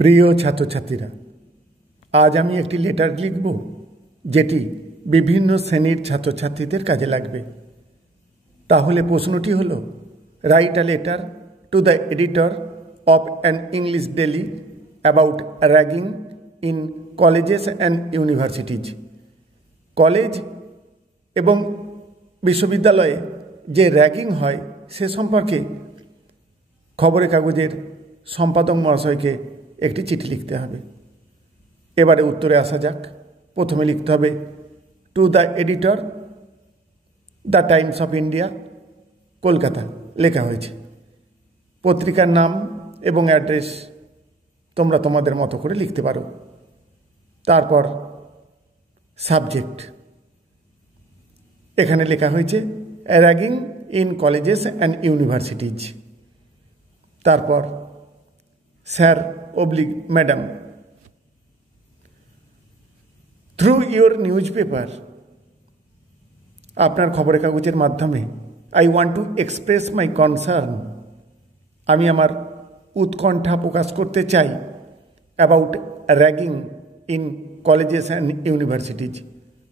প্রিয় ছাত্রছাত্রীরা, আজ আমি একটি লেটার লিখব যেটি বিভিন্ন শ্রেণীর ছাত্রছাত্রীদের কাজে লাগবে। তাহলে প্রশ্নটি হলো, write a letter to the editor of an English daily about ragging in colleges and universities. College এবং বিশ্ববিদ্যালয়ে যে র্যাগিং হয় সে সম্পর্কে খবরের কাগজের সম্পাদক মহাশয়কে একটি চিঠি লিখতে হবে। এবারে উত্তরে আসা যাক। প্রথমে লিখতে হবে to the editor, the Times of India, Kolkata লেখা হয়েছে। পত্রিকার নাম এবং অ্যাড্রেস তোমরা তোমাদের মতো করে লিখতে পারো। তারপর সাবজেক্ট, এখানে লেখা হয়েছে ragging in colleges and universities. তারপর sir oblique madam, through your newspaper, আপনার খবরের কাগজের মাধ্যমে I want to express my concern, আমি আমার উৎকণ্ঠা প্রকাশ করতে চাই about ragging in colleges and universities,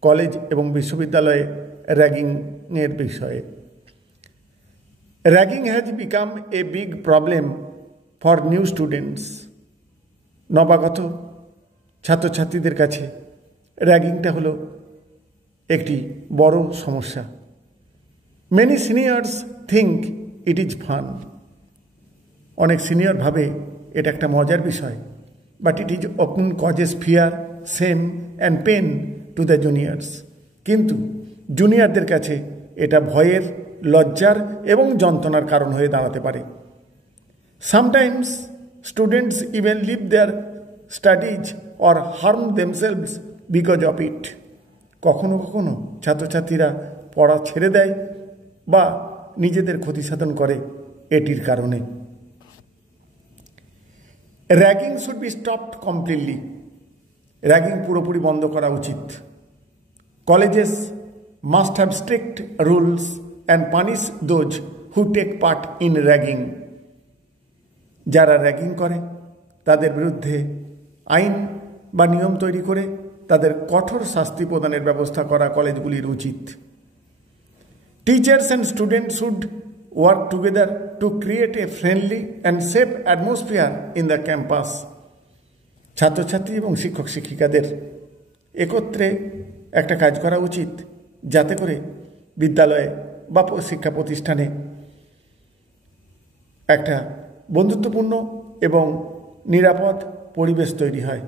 college এবং বিশ্ববিদ্যালয়ে র্যাগিংয়ের বিষয়ে। Ragging has become a big problem for new students, নবাগত ছাত্রছাত্রীদের কাছে র্যাগিংটা হলো একটি বড় সমস্যা। Many seniors think it is fun, অনেক সিনিয়র ভাবে এটা একটা মজার বিষয়, but it is often causes fear, shame and pain to the juniors, কিন্তু জুনিয়রদের কাছে এটা ভয়ের, লজ্জার এবং যন্ত্রণার কারণ হয়ে দাঁড়াতে পারে। Sometimes students even leave their studies or harm themselves because of it, কখনো কখনো ছাত্রছাত্রীরা পড়া ছেড়ে দেয় বা নিজেদের ক্ষতি সাধন করে এটির কারণে। Ragging should be stopped completely, ragging পুরোপুরি বন্ধ করা উচিত। Colleges must have strict rules and punish those who take part in ragging, যারা র্যাগিং করে তাদের বিরুদ্ধে আইন বা নিয়ম তৈরি করে তাদের কঠোর শাস্তি প্রদানের ব্যবস্থা করা কলেজগুলির উচিত। Teachers and students should work together to create a friendly and safe atmosphere in the campus, ছাত্রছাত্রী এবং শিক্ষক শিক্ষিকাদের একত্রে একটা কাজ করা উচিত যাতে করে বিদ্যালয়ে বা শিক্ষা প্রতিষ্ঠানে একটা বন্ধুত্বপূর্ণ এবং নিরাপদ পরিবেশ তৈরি হয়।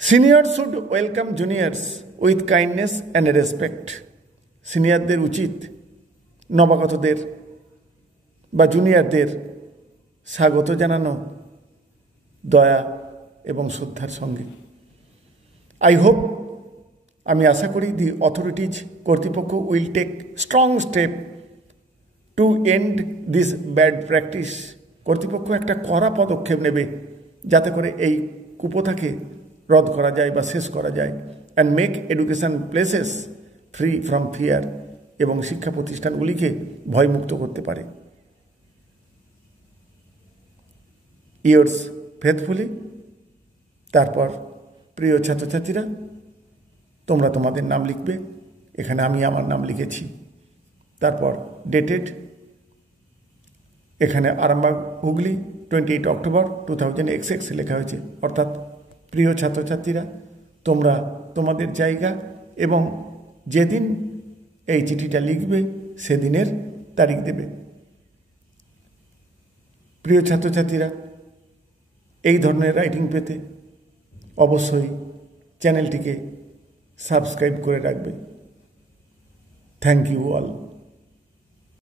Seniors should welcome juniors with kindness and respect, সিনিয়রদের উচিত নবাগতদের বা জুনিয়রদের স্বাগত জানানো দয়া এবং শ্রদ্ধার সঙ্গে। আই হোপ, আমি আশা করি দি অথরিটিজ, কর্তৃপক্ষ will take strong step to end this bad practice, কর্তৃপক্ষ একটা কড়া পদক্ষেপ নেবে যাতে করে এই কুপ্রথাকে রদ করা যায় বা শেষ করা যায়। And make education places free from fear, এবং শিক্ষা প্রতিষ্ঠানগুলিকে ভয়মুক্ত করতে পারে। Years faithfully. তারপর প্রিয় ছাত্রছাত্রীরা, তোমরা তোমাদের নাম লিখবে। এখানে আমি আমার নাম লিখেছি। তারপর ডেটেড, এখানে আরামবাগ হুগলি 28 অক্টোবর 2000 লেখা হয়েছে। অর্থাৎ প্রিয় ছাত্রছাত্রীরা, তোমরা তোমাদের জায়গা এবং যেদিন এই চিঠিটা লিখবে সেদিনের তারিখ দেবে। প্রিয় ছাত্রছাত্রীরা, এই ধরনের রাইটিং পেতে অবশ্যই চ্যানেলটিকে সাবস্ক্রাইব করে রাখবে। Thank you all.